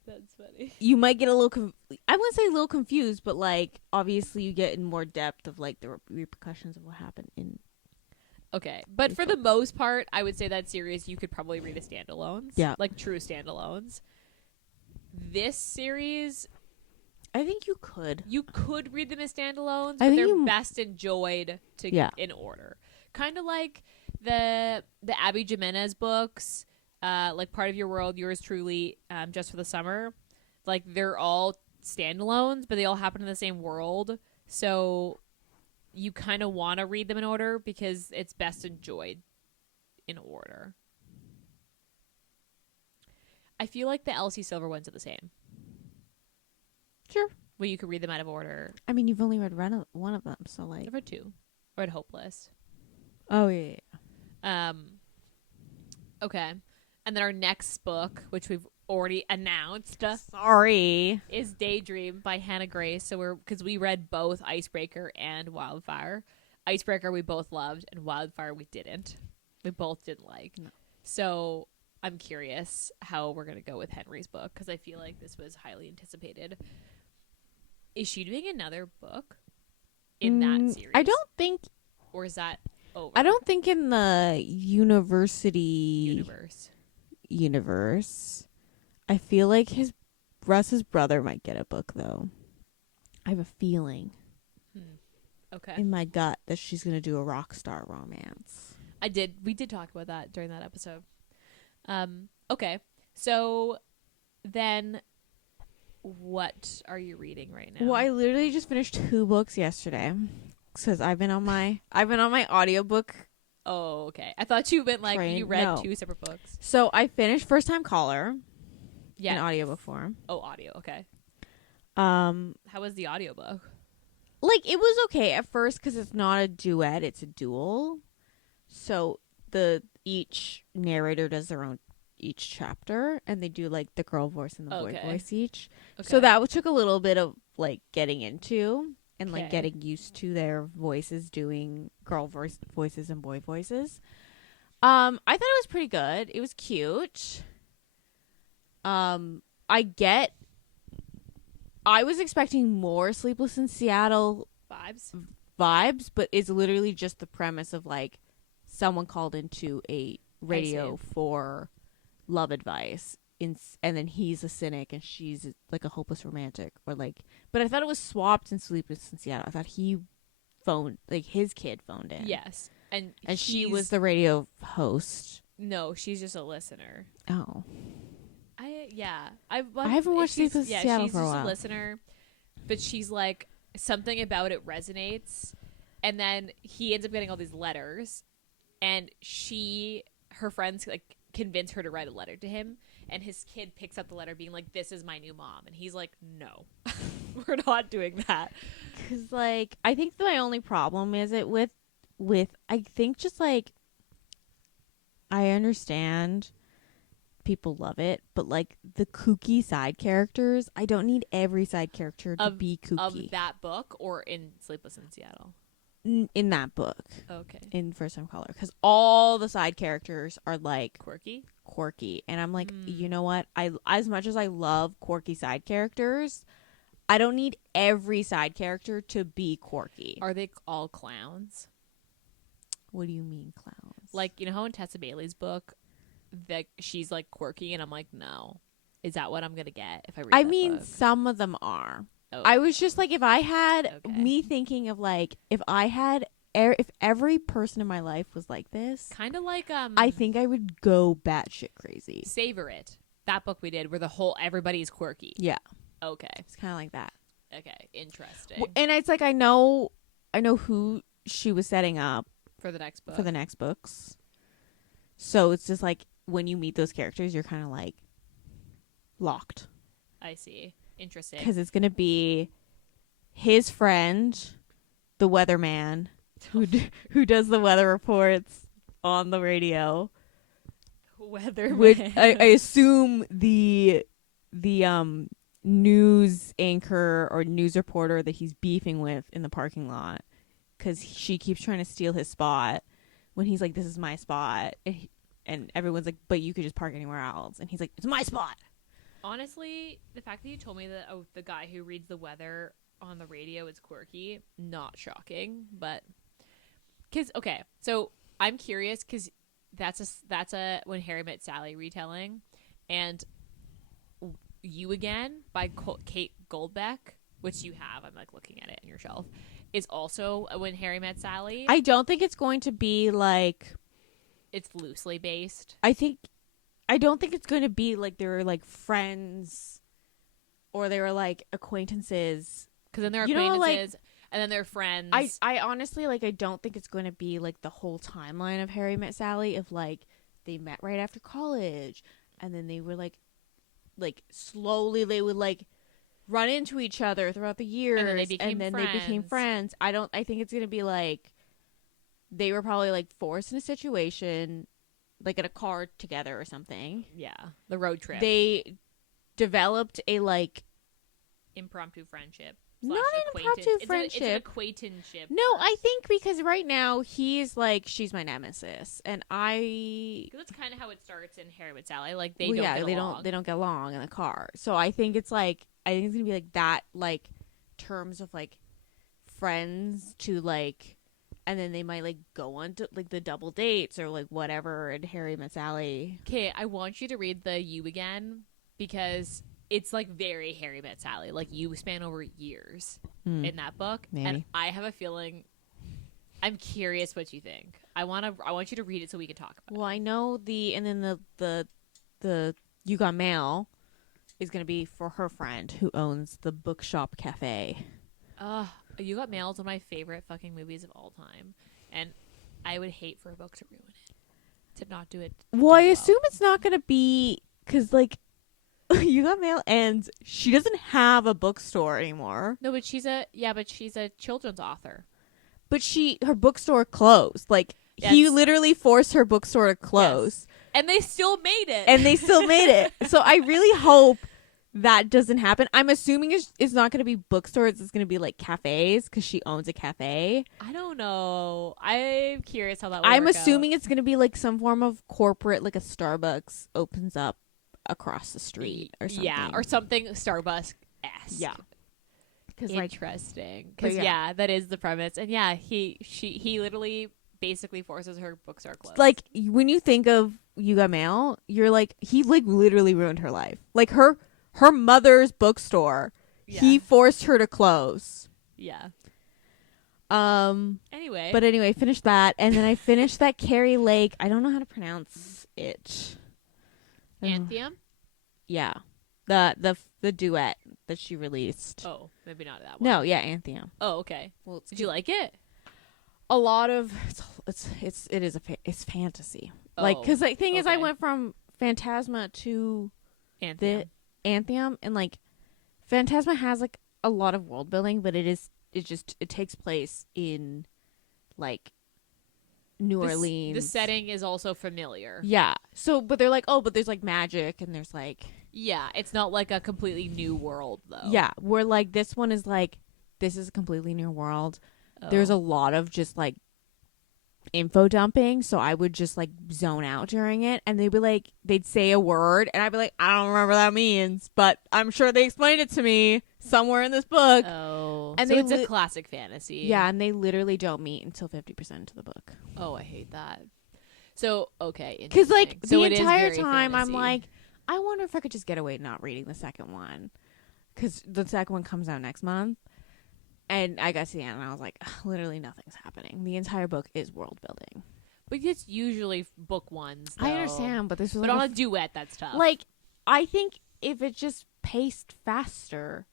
that's funny. you might get a little, I wouldn't say a little confused, but like, obviously you get in more depth of like the repercussions of what happened in. Okay, but for the most part, I would say that series you could probably read as standalones. Yeah. Like true standalones. This series, I think you could. you could read them as standalones, I but think they're you- best enjoyed in order. Kind of like the Abby Jimenez books, like Part of Your World, Yours Truly, Just for the Summer. Like they're all standalones, but they all happen in the same world. So you kind of want to read them in order because it's best enjoyed in order. I feel like the Elsie Silver ones are the same. Sure. Well, you could read them out of order. I mean, you've only read one of them, so like. I've read two. I read Hopeless. Oh yeah. Okay. And then our next book, which we've already announced, Sorry. is Daydream by Hannah Grace. So because we read both Icebreaker and Wildfire. Icebreaker we both loved, and Wildfire we didn't. We both didn't like. No. So I'm curious how we're gonna go with Henry's book because I feel like this was highly anticipated. Is she doing another book in that series? I don't think. Or is that over? I don't think in the university universe. I feel like Russ's brother might get a book though. I have a feeling Okay. in my gut that she's gonna do a rock star romance. We did talk about that during that episode. Okay. So then what are you reading right now? Well, I literally just finished 2 books yesterday because I've been on my audiobook. Oh, okay. I thought you meant like Train? you read No. 2 separate books. So I finished First Time Caller in Yeah. audiobook form. Oh, audio. Okay. How was the audiobook? like it was okay at first because it's not a duet, it's a duel. So each narrator does their own each chapter, and they do like the girl voice and the boy Okay. voice each. Okay. So that took a little bit of like getting into and like Okay. getting used to their voices doing girl voices and boy voices. I thought it was pretty good. It was cute. I was expecting more Sleepless in Seattle vibes, but it's literally just the premise of like someone called into a radio for love advice and then he's a cynic and she's like a hopeless romantic, or like, but I thought it was swapped in Sleepless in Seattle. I thought his kid phoned in. Yes. And she was the radio host. No, she's just a listener. Oh. I haven't watched Sleepless in Seattle for a while. She's just a listener, but she's like, something about it resonates, and then he ends up getting all these letters, and her friends like convince her to write a letter to him, and his kid picks up the letter being like, this is my new mom, and he's like, no, we're not doing that. Because like I think my only problem is it with I think just like I understand people love it, but like the kooky side characters, I don't need every side character to be kooky. Of that book or in Sleepless in Seattle? In that book. Okay. In First Time Caller. Because all the side characters are like quirky. And I'm like, you know what? As much as I love quirky side characters, I don't need every side character to be quirky. Are they all clowns? What do you mean clowns? Like, you know how in Tessa Bailey's book that she's like quirky, and I'm like, no. Is that what I'm gonna get if I read that book? Some of them are. Oh. I was just like, if I had me thinking of like, if every person in my life was like this, kind of like I think I would go batshit crazy. Savor It, that book we did where everybody is quirky. Yeah. Okay. It's kind of like that. Okay, interesting. And it's like I know who she was setting up For the next book. for the next books. So it's just like when you meet those characters, you're kind of like locked. I see. Interesting. Because it's gonna be his friend, the weatherman, who does the weather reports on the radio. Weatherman. Which I assume the news anchor or news reporter that he's beefing with in the parking lot, because she keeps trying to steal his spot when he's like, this is my spot, and everyone's like, but you could just park anywhere else, and he's like, it's my spot. Honestly, the fact that you told me that the guy who reads the weather on the radio is quirky, not shocking, but because okay, so I'm curious because that's a When Harry Met Sally retelling, and You Again by Kate Goldbeck, which you have. I'm like looking at it on your shelf. Is also a When Harry Met Sally. I don't think it's going to be like. It's loosely based. I don't think it's going to be like they were like friends, or they were like acquaintances. Because then they're acquaintances, and then they're friends. I honestly like. I don't think it's going to be like the whole timeline of Harry Met Sally. Of like they met right after college, and then they were like slowly they would like run into each other throughout the years, and then they became friends. I think it's going to be like they were probably like forced in a situation, like in a car together or something. Yeah, the road trip. They developed a like impromptu friendship. Not an impromptu friendship. It's an acquaintanceship. No, I think because right now he's like, she's my nemesis, and because that's kind of how it starts in Harry Met Sally. Like they don't get along in the car. So I think it's gonna be like that, like terms of like friends to like, and then they might like go on to like the double dates or like whatever in Harry Met Sally. Okay, I want you to read the You Again because it's like very Harry Met Sally. Like you span over years in that book. Maybe. And I have a feeling I'm curious what you think. I want you to read it so we can talk about it. Well, I know the You Got Mail is going to be for her friend who owns the bookshop cafe. You Got Mail is one of my favorite fucking movies of all time. And I would hate for a book to ruin it. To not do it. Well, I assume it's not going to be because like You Got Mail ends. She doesn't have a bookstore anymore. No, but she's a children's author. But her bookstore closed. Like he literally forced her bookstore to close. Yes. And they still made it. So I really hope that doesn't happen. I'm assuming it's not going to be bookstores. It's going to be like cafes because she owns a cafe. I don't know. I'm curious how that will I'm work assuming out. it's going to be like some form of corporate, like a Starbucks opens up across the street or something. Yeah, or something Starbucks-esque. Yeah. Interesting. Because, yeah, that is the premise. And, yeah, he literally basically forces her bookstore closed. Like, when you think of You Got Mail, you're like, he, like, literally ruined her life. Like, her mother's bookstore, he forced her to close. Yeah. Anyway. But anyway, finished that. And then I finished that Carrie Lake. I don't know how to pronounce it. Anthem? Yeah. The duet that she released. Oh, maybe not that one. No, yeah, Anthem. Oh, okay. Well, did you like it? A lot of it's fantasy. Oh, like, because the thing is, I went from Phantasma to Anthem. Anthem, and like Phantasma has like a lot of world building, but it takes place in like New Orleans. The setting is also familiar. Yeah. So, but they're like, oh, but there's like magic, and there's like, yeah, it's not like a completely new world though. Yeah, where like this one is like, this is a completely new world. Oh. There's a lot of just like info dumping, so I would just like zone out during it, and they'd say a word, and I'd be like, I don't remember what that means, but I'm sure they explained it to me somewhere in this book. Oh, and so it's a classic fantasy. Yeah, and they literally don't meet until 50% into the book. Oh, I hate that. So okay, because like the entire time fantasy. I'm like, I wonder if I could just get away not reading the second one, because the second one comes out next month. And I got to the end, and I was like, literally nothing's happening. The entire book is world building. But it's usually book ones, though. I understand, but this was on a duet, that's tough. Like, I think if it just paced faster,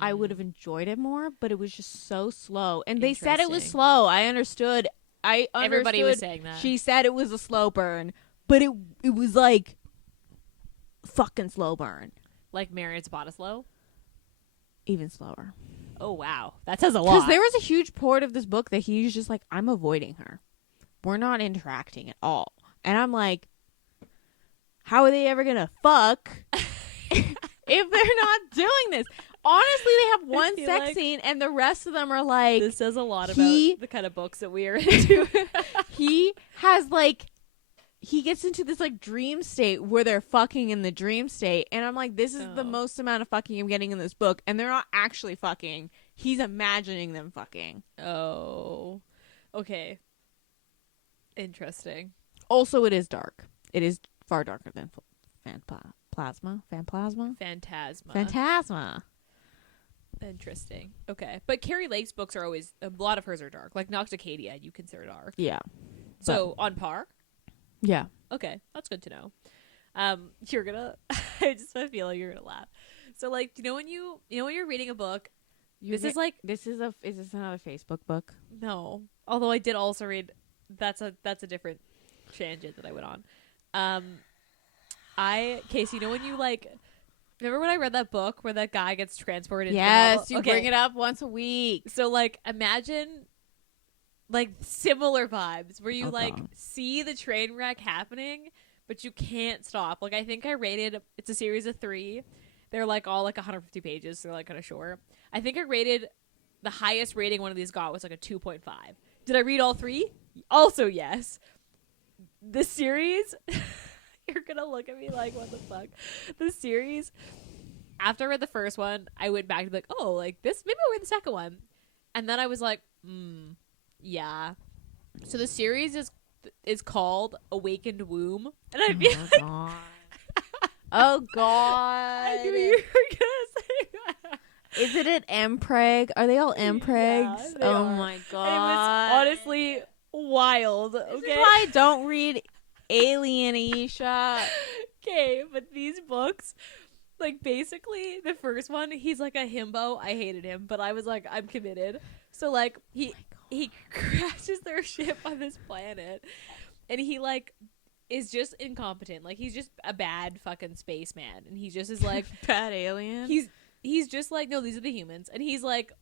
I would have enjoyed it more, but it was just so slow. And they said it was slow. I understood. Everybody was saying that. She said it was a slow burn, but it was like fucking slow burn. Like Marriott Zapata slow? Even slower. Oh, wow. That says a lot. Because there was a huge part of this book that he's just like, I'm avoiding her. We're not interacting at all. And I'm like, how are they ever going to fuck if they're not doing this? Honestly, they have one sex scene and the rest of them are like... This says a lot about the kind of books that we are into. He has like... He gets into this like dream state where they're fucking in the dream state. And I'm like, this is the most amount of fucking I'm getting in this book. And they're not actually fucking. He's imagining them fucking. Oh. Okay. Interesting. Also, it is dark. It is far darker than Phantasma. Interesting. Okay. But Carrie Lake's books are always, a lot of hers are dark. Like Nocticadia, you consider dark. Yeah. So, on par? Yeah. Okay. That's good to know. You're gonna, I just have a feeling you're gonna laugh. So, like, when you're reading a book, is this another Facebook book? No. Although I did also read, that's a different tangent that I went on. Casey, when you like, remember when I read that book where that guy gets transported into the novel? You bring it up once a week. So like imagine like similar vibes where you see the train wreck happening, but you can't stop. Like I think I rated, it's a series of 3. They're like all like 150 pages. So they're like kind of short. I think I rated, the highest rating one of these got was like a 2.5. Did I read all 3? Also, yes. The series, you're gonna look at me like, what the fuck? The series, after I read the first one, I went back to be like, oh, like this, maybe I'll read the second one. And then I was like, yeah. So the series is called Awakened Womb. And I feel like... God. Oh, God. I knew you were gonna say that. Is it an Mpreg? Are they all Mpregs? Yeah, oh, are. my God. And it was honestly wild. Okay. This is why I don't read Alien, Ayesha. Okay, but these books, like basically the first one, he's like a himbo. I hated him, but I was like, I'm committed. So like he crashes their ship on this planet, and he like is just incompetent. Like he's just a bad fucking spaceman, and he just is like bad alien. He's just like, no, these are the humans, and he's like,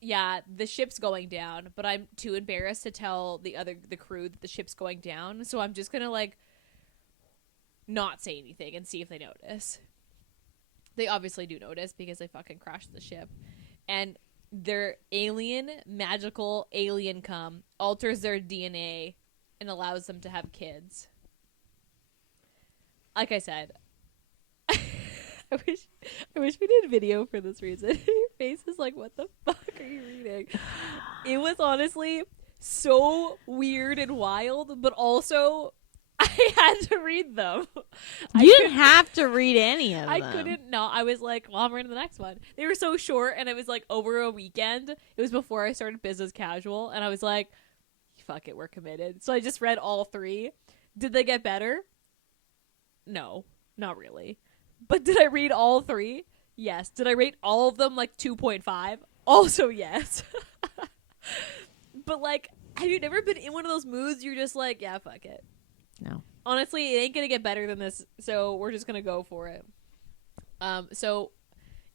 yeah, the ship's going down, but I'm too embarrassed to tell the crew that the ship's going down, so I'm just gonna like not say anything and see if they notice. They obviously do notice because they fucking crashed the ship, and their magical alien alters their DNA and allows them to have kids. Like I said, I wish we did video for this reason. Your face is like, what the fuck are you reading? It was honestly so weird and wild, but also I had to read them. You didn't have to read any of them. I couldn't. No, I was like, well, I'm reading the next one. They were so short, and it was like over a weekend. It was before I started business casual, and I was like, fuck it, we're committed. So I just read all 3. Did they get better? No, not really. But did I read all 3? Yes. Did I rate all of them like 2.5? Also yes. But like, have you never been in one of those moods you're just like, yeah, fuck it? No. Honestly, it ain't gonna get better than this, so we're just gonna go for it. So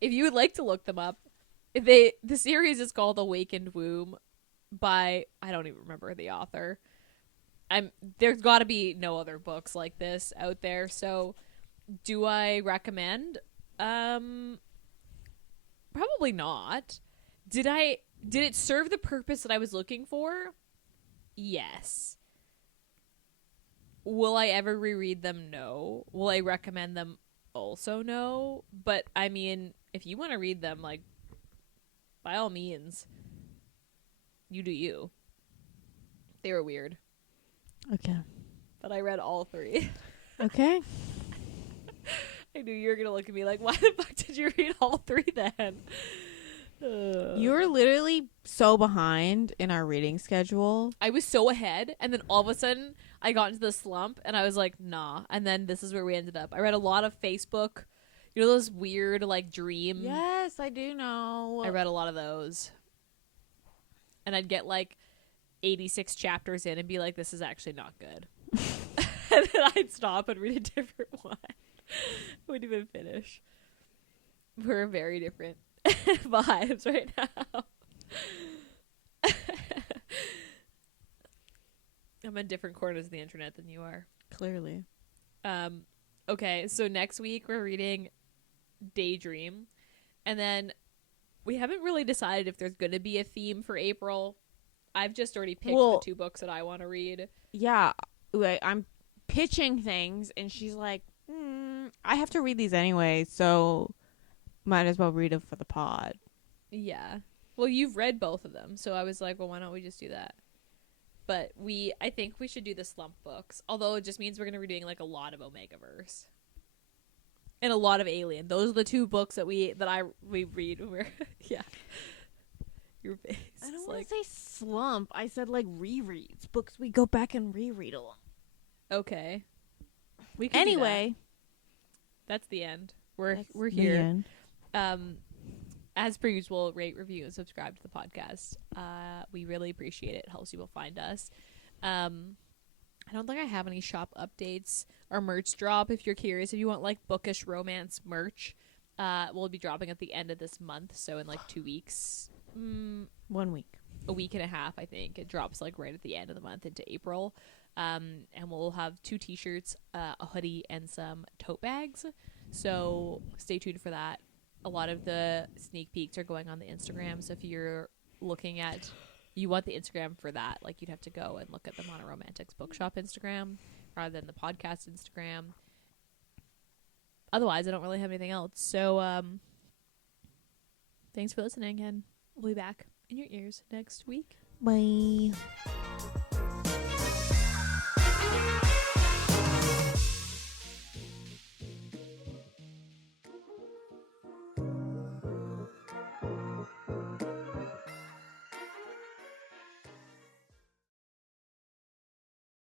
if you would like to look them up, the series is called Awakened Womb by, I don't even remember the author. There's got to be no other books like this out there, so do I recommend? Probably not. Did it serve the purpose that I was looking for? Yes. Will I ever reread them? No. Will I recommend them? Also no. But I mean, if you want to read them, like, by all means, you do you. They were weird. Okay. But I read all 3. Okay. I knew you were going to look at me like, why the fuck did you read all 3 then? You were literally so behind in our reading schedule. I was so ahead, and then all of a sudden I got into the slump, and I was like, nah. And then this is where we ended up. I read a lot of Facebook You know those weird like dream. Yes, I do know. I read a lot of those, and I'd get like 86 chapters in and be like, "This is actually not good," and then I'd stop and read a different one. Wouldn't even finish. We're very different vibes right now. I'm in different corners of the internet than you are. Clearly. Okay, so next week we're reading Daydream, and then we haven't really decided if there's going to be a theme for April. I've just already picked the 2 books that I want to read. Yeah, I'm pitching things, and she's like, I have to read these anyway, so might as well read them for the pod. Yeah. Well, you've read both of them, so I was like, well, why don't we just do that? But I think we should do the slump books, although it just means we're going to be doing like a lot of Omegaverse and a lot of Alien. Those are the 2 books that we read. Yeah. Your face. I don't want to say slump. I said like rereads, books we go back and reread a lot. Okay. We can anyway. That's the end. We're here. End. As per usual, rate, review, and subscribe to the podcast. We really appreciate it. It helps people find us. I don't think I have any shop updates or merch drop. If you're curious, if you want like bookish romance merch, we'll be dropping at the end of this month. So in like 2 weeks, 1 week, a week and a half, I think it drops like right at the end of the month into April. And we'll have 2 t-shirts, a hoodie, and some tote bags. So stay tuned for that. A lot of the sneak peeks are going on the Instagram. So if you're looking at, you want the Instagram for that, like you'd have to go and look at the Monoromantics Bookshop Instagram rather than the podcast Instagram. Otherwise, I don't really have anything else. So thanks for listening, and we'll be back in your ears next week. Bye.